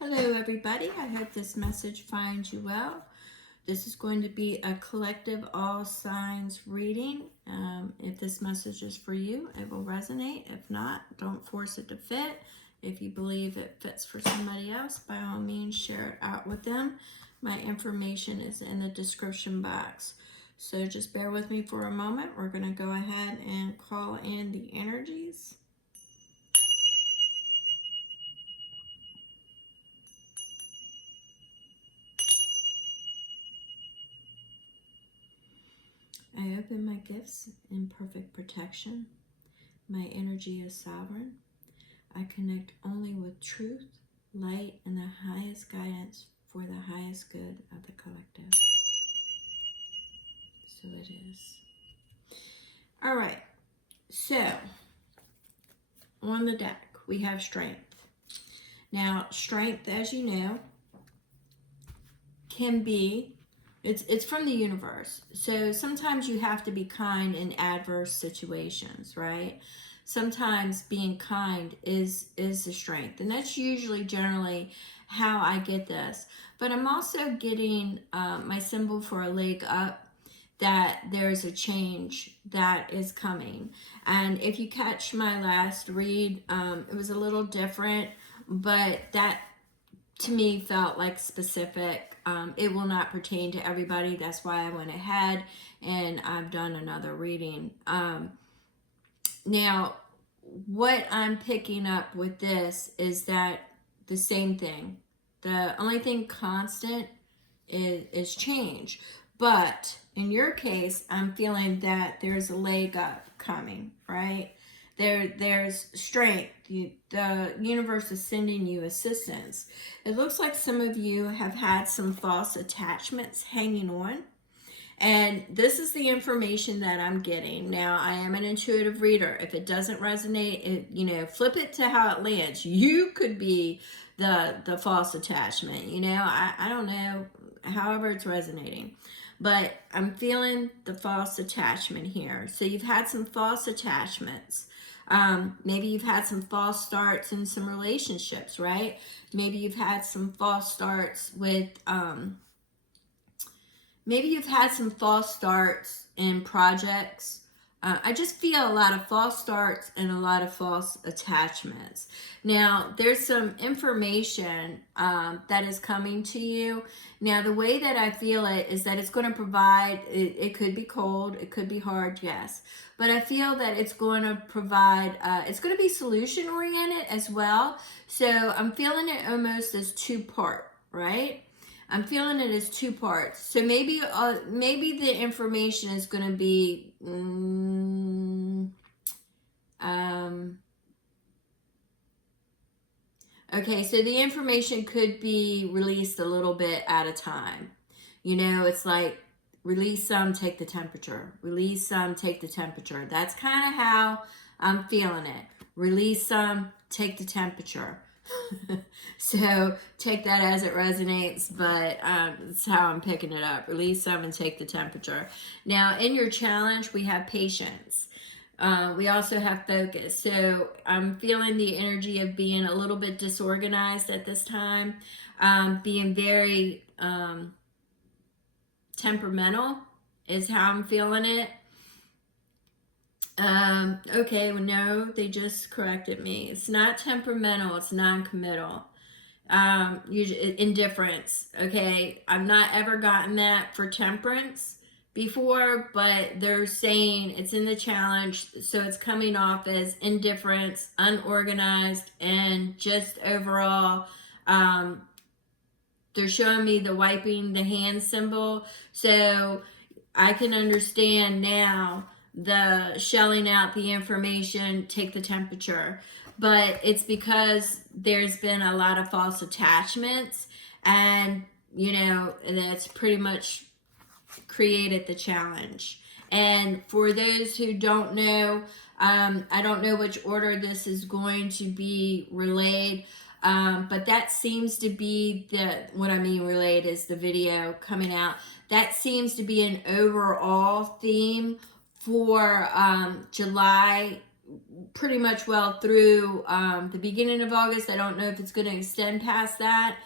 Hello everybody, I hope this message finds you well. This is going to be a collective all signs reading. If this message is for you, it will resonate. If not, don't force it to fit. If you believe it fits for somebody else, by all means share it out with them. My information is in the description box. So just bear with me for a moment. We're going to go ahead and call in the energies. I open my gifts in perfect protection. My energy is sovereign. I connect only with truth, light, and the highest guidance for the highest good of the collective. So it is. All right. So, on the deck, we have strength. Now, strength, as you know, can be, it's from the universe. So sometimes you have to be kind in adverse situations, right? Sometimes being kind is the strength, and that's usually generally how I get this. But I'm also getting my symbol for a leg up, that there's a change that is coming. And if you catch my last read, it was a little different, but that to me felt like specific. It will not pertain to everybody. That's why I went ahead and I've done another reading. Now, what I'm picking up with this is that the same thing. The only thing constant is change. But in your case, I'm feeling that there's a leg up coming, right? There's strength. The universe is sending you assistance. It looks like some of you have had some false attachments hanging on. And this is the information that I'm getting. Now, I am an intuitive reader. If it doesn't resonate, flip it to how it lands. You could be the false attachment. I don't know, however it's resonating. But I'm feeling the false attachment here. So you've had some false attachments. Maybe you've had some false starts in some relationships, right? Maybe you've had some false starts with, maybe you've had some false starts in projects. I just feel a lot of false starts and a lot of false attachments. Now, there's some information that is coming to you. Now, the way that I feel it is that it's going to provide, it could be cold, it could be hard, yes. But I feel that it's going to provide, it's going to be solution oriented as well. So I'm feeling it almost as two-part, right? I'm feeling it as two parts. So maybe the information is going to be, okay, so the information could be released a little bit at a time. It's like release some, take the temperature. Release some, take the temperature. That's kind of how I'm feeling it. Release some, take the temperature. So take that as it resonates, but that's how I'm picking it up. Release some and take the temperature. Now, in your challenge, we have patience. We also have focus. So I'm feeling the energy of being a little bit disorganized at this time, being very temperamental is how I'm feeling it. Okay, well, no, they just corrected me. It's not temperamental, it's non-committal. Indifference, okay? I've not ever gotten that for temperance before, but they're saying it's in the challenge, so it's coming off as indifference, unorganized, and just overall, they're showing me the wiping the hand symbol, so I can understand now the shelling out the information, take the temperature. But it's because there's been a lot of false attachments, and that's pretty much created the challenge. And for those who don't know, I don't know which order this is going to be relayed, but that seems to be what I mean relayed is the video coming out. That seems to be an overall theme for July pretty much well through the beginning of August. I don't know if it's going to extend past that.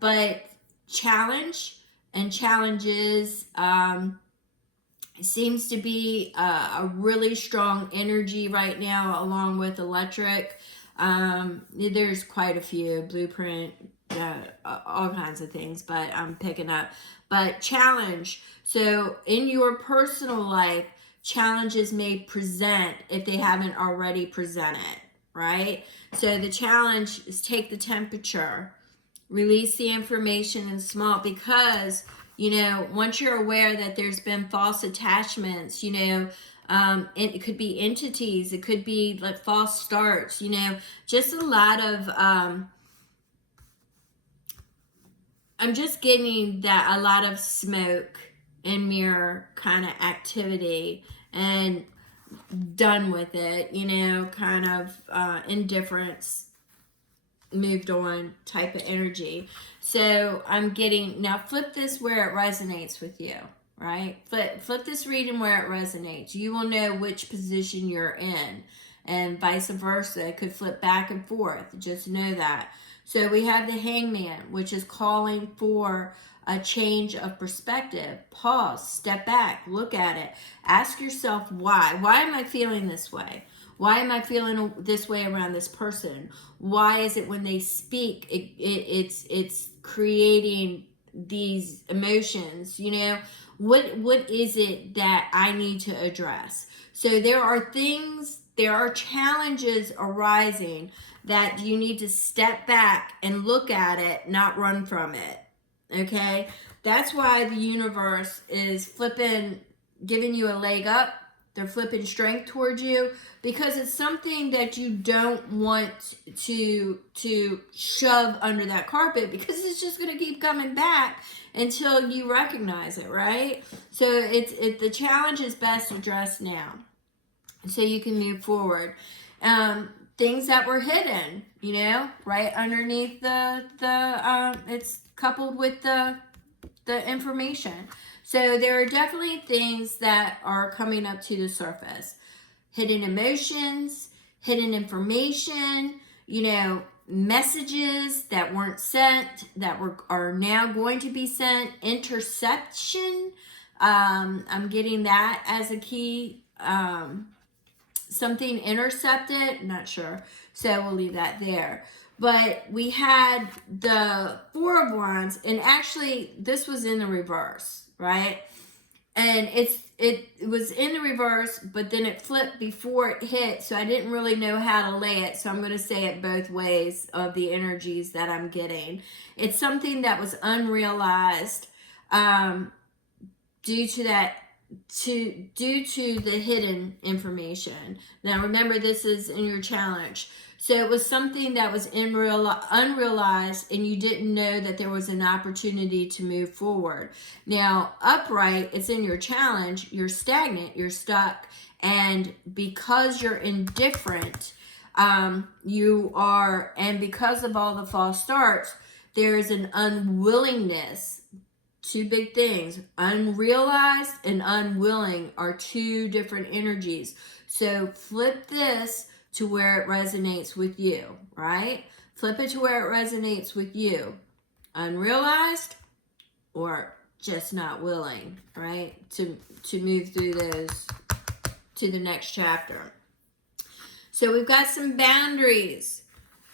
But challenge and challenges seems to be a really strong energy right now, along with electric. There's quite a few, blueprint, all kinds of things, but I'm picking up. But challenge. So in your personal life, challenges may present if they haven't already presented, right? So the challenge is take the temperature, release the information in small, because, you know, once you're aware that there's been false attachments, you know, it could be entities, it could be like false starts, you know, just a lot of, I'm just getting that a lot of smoke and mirror kind of activity, and done with it, you know, kind of indifference, moved on type of energy. So I'm getting, now flip this where it resonates with you, right? Flip this reading where it resonates. You will know which position you're in, and vice versa. It could flip back and forth. Just know that. So we have the Hangman, which is calling for a change of perspective. Pause, step back, look at it. Ask yourself why. Why am I feeling this way? Why am I feeling this way around this person? Why is it when they speak, it's creating these emotions? You know, what is it that I need to address? So there are things, there are challenges arising that you need to step back and look at it, not run from it. Okay? That's why the universe is flipping, giving you a leg up. They're flipping strength towards you, because it's something that you don't want to shove under that carpet, because it's just going to keep coming back until you recognize it, right? So the challenge is best addressed now, so you can move forward. Things that were hidden, you know, right underneath it's coupled with the information. So there are definitely things that are coming up to the surface. Hidden emotions, hidden information, you know, messages that weren't sent, that are now going to be sent. Interception, I'm getting that as a key. Something intercepted, not sure. So we'll leave that there. But we had the Four of Wands, and actually this was in the reverse, right? And it was in the reverse, but then it flipped before it hit, so I didn't really know how to lay it, so I'm going to say it both ways of the energies that I'm getting. It's something that was unrealized due to the hidden information. Now remember, this is in your challenge. So it was something that was unrealized, and you didn't know that there was an opportunity to move forward. Now, upright, it's in your challenge, you're stagnant, you're stuck, and because you're indifferent, you are, and because of all the false starts, there is an unwillingness. Two big things. Unrealized and unwilling are two different energies. So flip this to where it resonates with you, right? Flip it to where it resonates with you. Unrealized or just not willing, right? To move through those to the next chapter. So we've got some boundaries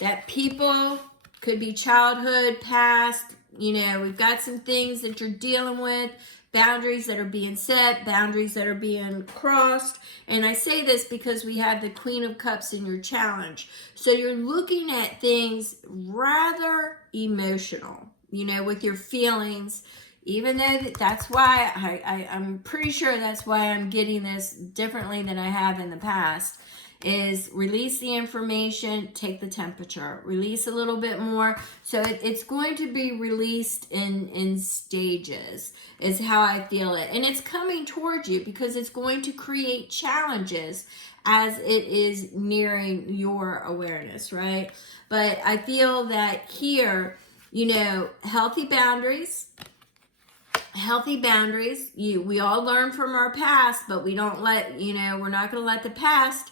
that people, could be childhood, past, you know, we've got some things that you're dealing with, boundaries that are being set, boundaries that are being crossed. And I say this because we have the Queen of Cups in your challenge. So you're looking at things rather emotional, you know, with your feelings, even though that's why I'm pretty sure that's why I'm getting this differently than I have in the past. Is release the information, take the temperature, release a little bit more. So it's going to be released in stages, is how I feel it. And it's coming towards you because it's going to create challenges as it is nearing your awareness, right? But I feel that here, you know, healthy boundaries. We all learn from our past, but we don't let, you know, we're not going to let the past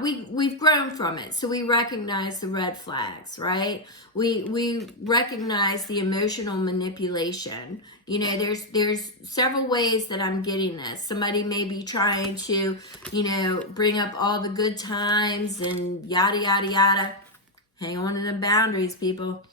we've grown from it, so we recognize the red flags, right? We recognize the emotional manipulation. You know, there's several ways that I'm getting this. Somebody may be trying to, you know, bring up all the good times and yada yada yada. Hang on to the boundaries, people.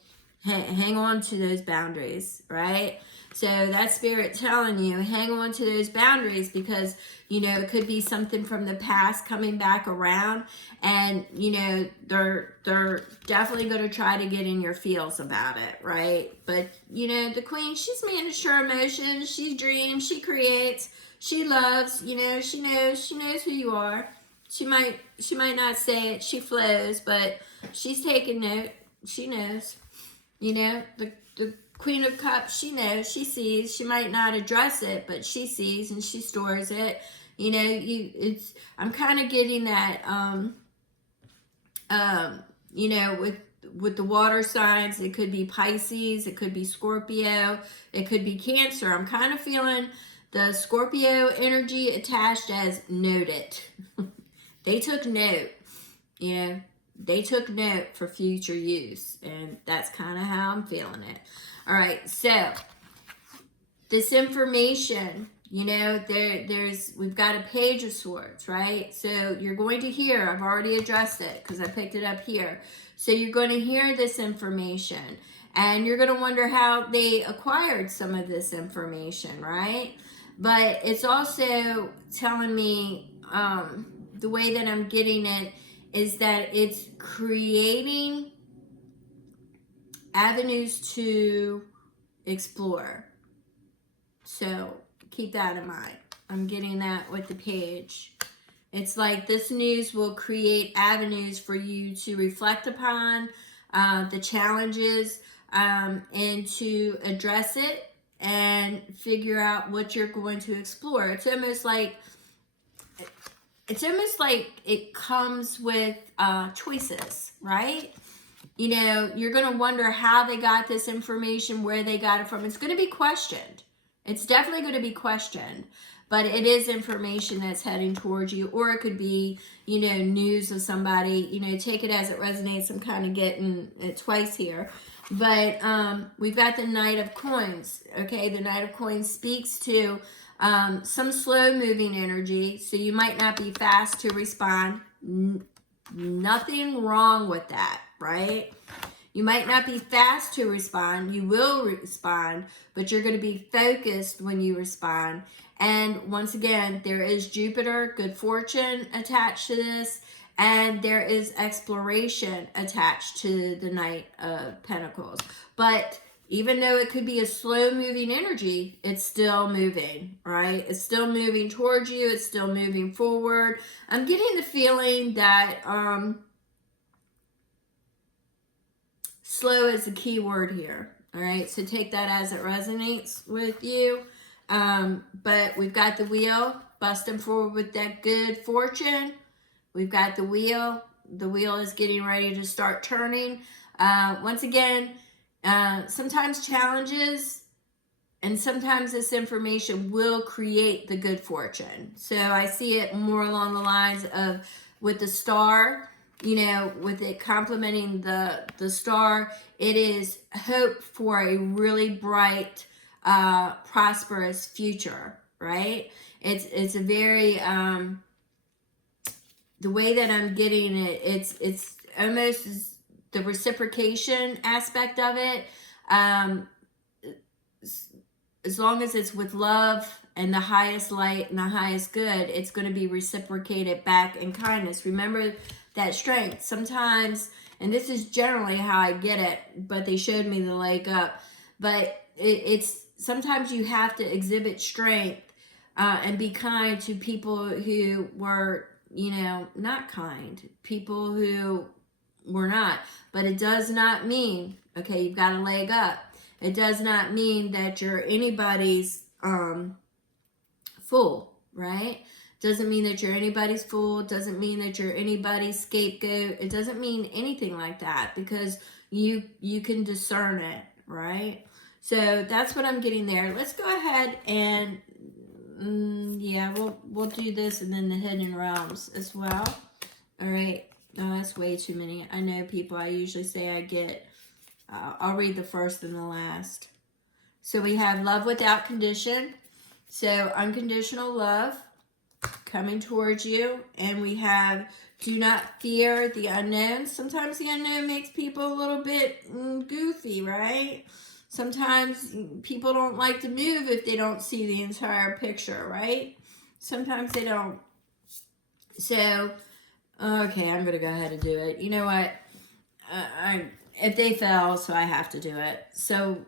Hang on to those boundaries, right? So that's spirit telling you, hang on to those boundaries, because, you know, it could be something from the past coming back around, and, you know, they're definitely going to try to get in your feels about it, right? But, you know, the queen, she's managed her emotions, she dreams, she creates, she loves, you know, she knows who you are. She might not say it, she flows, but she's taking note, she knows. You know, the Queen of Cups, she knows, she sees. She might not address it, but she sees and she stores it. You know, I'm kind of getting that, you know, with the water signs, it could be Pisces, it could be Scorpio, it could be Cancer. I'm kind of feeling the Scorpio energy attached as noted. They took note, you know. They took note for future use, and that's kind of how I'm feeling it. All right, so this information, you know, we've got a Page of Swords, right? So you're going to hear, I've already addressed it because I picked it up here. So you're going to hear this information, and you're going to wonder how they acquired some of this information, right? But it's also telling me, the way that I'm getting it, is that it's creating avenues to explore. So keep that in mind. I'm getting that with the Page. It's like this news will create avenues for you to reflect upon the challenges, and to address it and figure out what you're going to explore. It's almost like it comes with choices, right? You know, you're going to wonder how they got this information, where they got it from. It's going to be questioned. It's definitely going to be questioned. But it is information that's heading towards you. Or it could be, you know, news of somebody. You know, take it as it resonates. I'm kind of getting it twice here. But we've got the Knight of Coins. Okay, the Knight of Coins speaks to some slow moving energy, so you might not be fast to respond. Nothing wrong with that, right? You might not be fast to respond. You will respond, but you're going to be focused when you respond. And once again, there is Jupiter, good fortune attached to this, and there is exploration attached to the Knight of Pentacles. But even though it could be a slow moving energy, it's still moving, right? It's still moving towards you. It's still moving forward. I'm getting the feeling that slow is the key word here. All right, so take that as it resonates with you. But we've got the Wheel busting forward with that good fortune. We've got the Wheel. The wheel is getting ready to start turning. Once again, sometimes challenges and sometimes this information will create the good fortune. So I see it more along the lines of with the star, you know, with it complementing the star, it is hope for a really bright, prosperous future, right? It's a very, the way that I'm getting it, it's almost the reciprocation aspect of it. As long as it's with love and the highest light and the highest good, it's going to be reciprocated back in kindness. Remember that strength. Sometimes, and this is generally how I get it, but they showed me the leg up. But it's sometimes you have to exhibit strength and be kind to people who were, you know, not kind. People who were not. But it does not mean, okay, you've got a leg up. It does not mean that you're anybody's fool, right? Doesn't mean that you're anybody's fool. Doesn't mean that you're anybody's scapegoat. It doesn't mean anything like that, because you can discern it, right? So that's what I'm getting there. Let's go ahead and yeah, we'll do this, and then the hidden realms as well. All right. No, that's way too many. I know people, I usually say I get, I'll read the first and the last. So we have love without condition. So unconditional love coming towards you. And we have do not fear the unknown. Sometimes the unknown makes people a little bit goofy, right? Sometimes people don't like to move if they don't see the entire picture, right? Sometimes they don't. So, okay, I'm going to go ahead and do it. You know what? If they fell, so I have to do it. So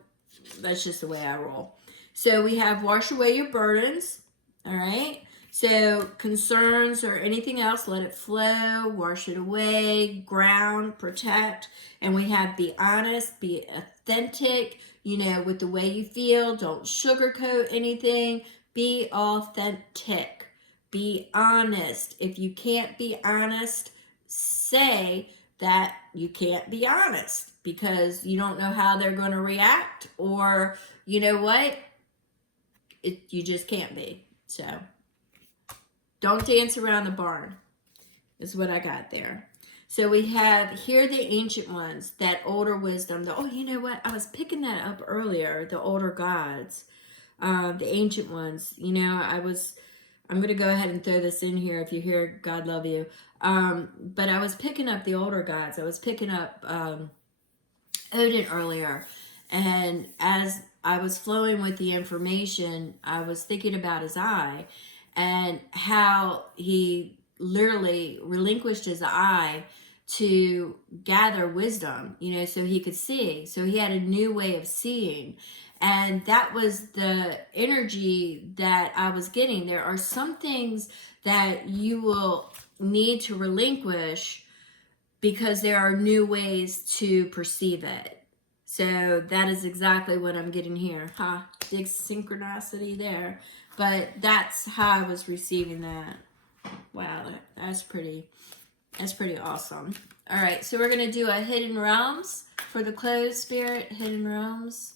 that's just the way I roll. So we have wash away your burdens. All right. So concerns or anything else, let it flow, wash it away, ground, protect. And we have be honest, be authentic, you know, with the way you feel. Don't sugarcoat anything. Be authentic. Be honest. If you can't be honest, say that you can't be honest because you don't know how they're going to react, or you know what? You just can't be. So don't dance around the barn is what I got there. So we have here the ancient ones, that older wisdom. Oh, you know what? I was picking that up earlier, the older gods, the ancient ones. You know, I'm going to go ahead and throw this in here if you hear God love you. But I was picking up the older gods. I was picking up Odin earlier. And as I was flowing with the information, I was thinking about his eye and how he literally relinquished his eye to gather wisdom, you know, so he could see. So he had a new way of seeing. And that was the energy that I was getting. There are some things that you will need to relinquish because there are new ways to perceive it. So that is exactly what I'm getting here. Big synchronicity there. But that's how I was receiving that. Wow, that's pretty awesome. All right, so we're going to do a Hidden Realms for the closed spirit. Hidden Realms.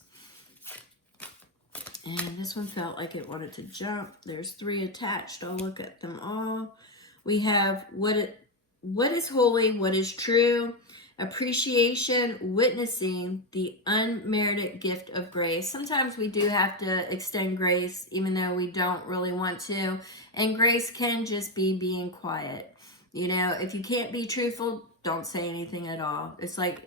And this one felt like it wanted to jump. There's 3 attached. I'll look at them all. We have what is holy, what is true, appreciation, witnessing the unmerited gift of grace. Sometimes we do have to extend grace even though we don't really want to. And grace can just be being quiet. You know, if you can't be truthful, don't say anything at all. It's like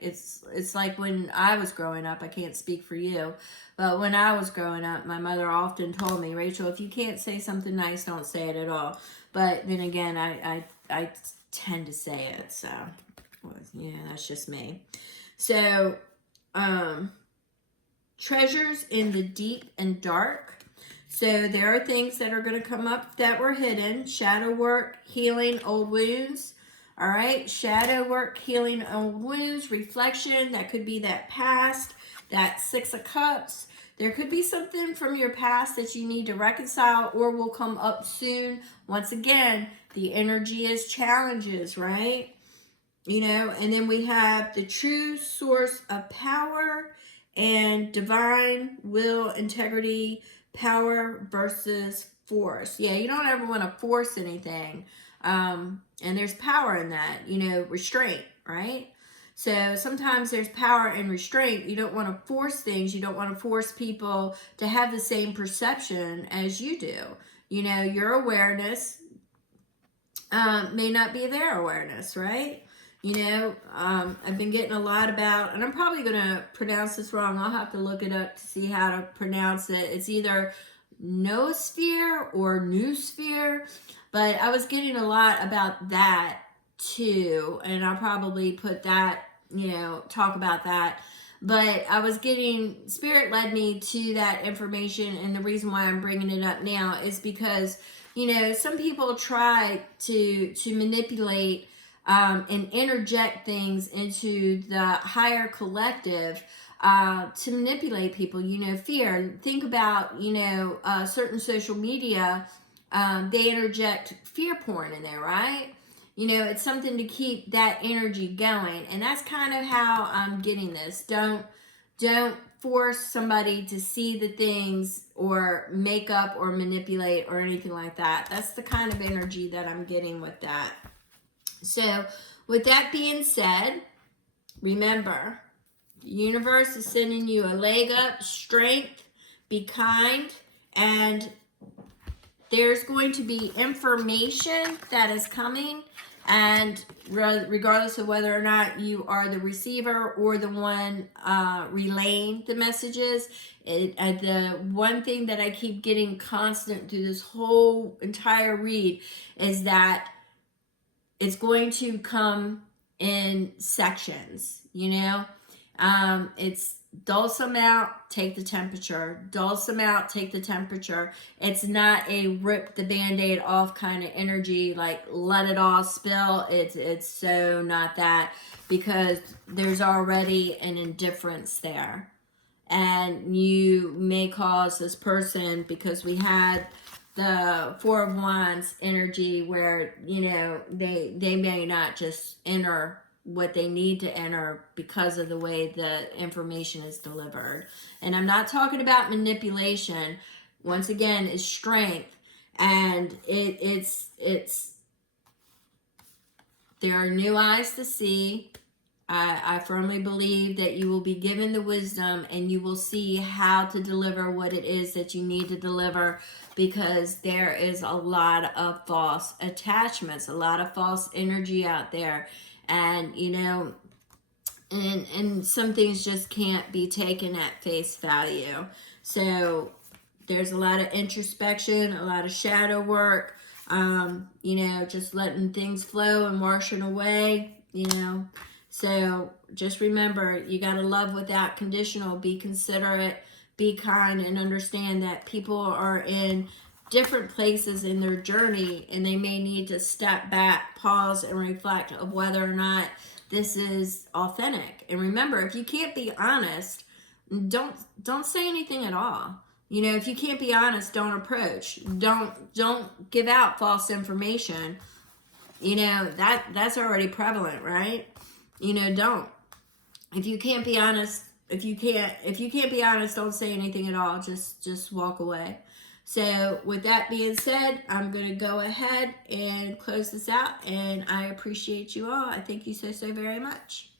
when I was growing up, I can't speak for you, but when I was growing up, my mother often told me, Rachel, if you can't say something nice, don't say it at all. But then again, I tend to say it, so yeah, that's just me. So, treasures in the deep and dark. So there are things that are going to come up that were hidden. Shadow work, healing old wounds. All right, shadow work, healing old wounds, reflection. That could be that past, that 6 of Cups. There could be something from your past that you need to reconcile or will come up soon. Once again, the energy is challenges, right? You know, and then we have the true source of power and divine will, integrity, power versus force. Yeah, you don't ever want to force anything. And there's power in that, you know, restraint, right? So sometimes there's power in restraint. You don't want to force things. You don't want to force people to have the same perception as you do. You know, your awareness may not be their awareness, right? You know, I've been getting a lot about, and I'm probably going to pronounce this wrong. I'll have to look it up to see how to pronounce it. It's either noosphere or noosphere, but I was getting a lot about that too, and I'll probably put that, you know, talk about that. But I was getting, Spirit led me to that information, and the reason why I'm bringing it up now is because, you know, some people try to manipulate and interject things into the higher collective to manipulate people, you know, fear. Think about, you know, certain social media, they interject fear porn in there, right? You know, it's something to keep that energy going. And that's kind of how I'm getting this. Don't force somebody to see the things or make up or manipulate or anything like that. That's the kind of energy that I'm getting with that. So with that being said, remember, the universe is sending you a leg up, strength, be kind, and there's going to be information that is coming, and regardless of whether or not you are the receiver or the one relaying the messages, the one thing that I keep getting constant through this whole entire read is that it's going to come in sections, you know? It's dulse them out, take the temperature. Dulse them out, take the temperature. It's not a rip the Band-Aid off kind of energy, like let it all spill. It's so not that, because there's already an indifference there. And you may cause this person, because we had the Four of Wands energy where, you know, they may not just enter what they need to enter because of the way the information is delivered. And I'm not talking about manipulation. Once again, it's strength, and it's there are new eyes to see. I firmly believe that you will be given the wisdom, and you will see how to deliver what it is that you need to deliver, because there is a lot of false attachments, a lot of false energy out there. And, you know, and some things just can't be taken at face value. So there's a lot of introspection, a lot of shadow work, you know, just letting things flow and washing away, you know. So just remember, you got to love without conditional, be considerate, be kind, and understand that people are in different places in their journey, and they may need to step back, pause, and reflect of whether or not this is authentic. And remember, if you can't be honest, don't say anything at all. You know, if you can't be honest, don't approach. Don't give out false information. You know, that's already prevalent, right? You know, don't. If you can't be honest, if you can't be honest, don't say anything at all. Just walk away. So with that being said, I'm going to go ahead and close this out, and I appreciate you all. I thank you so very much.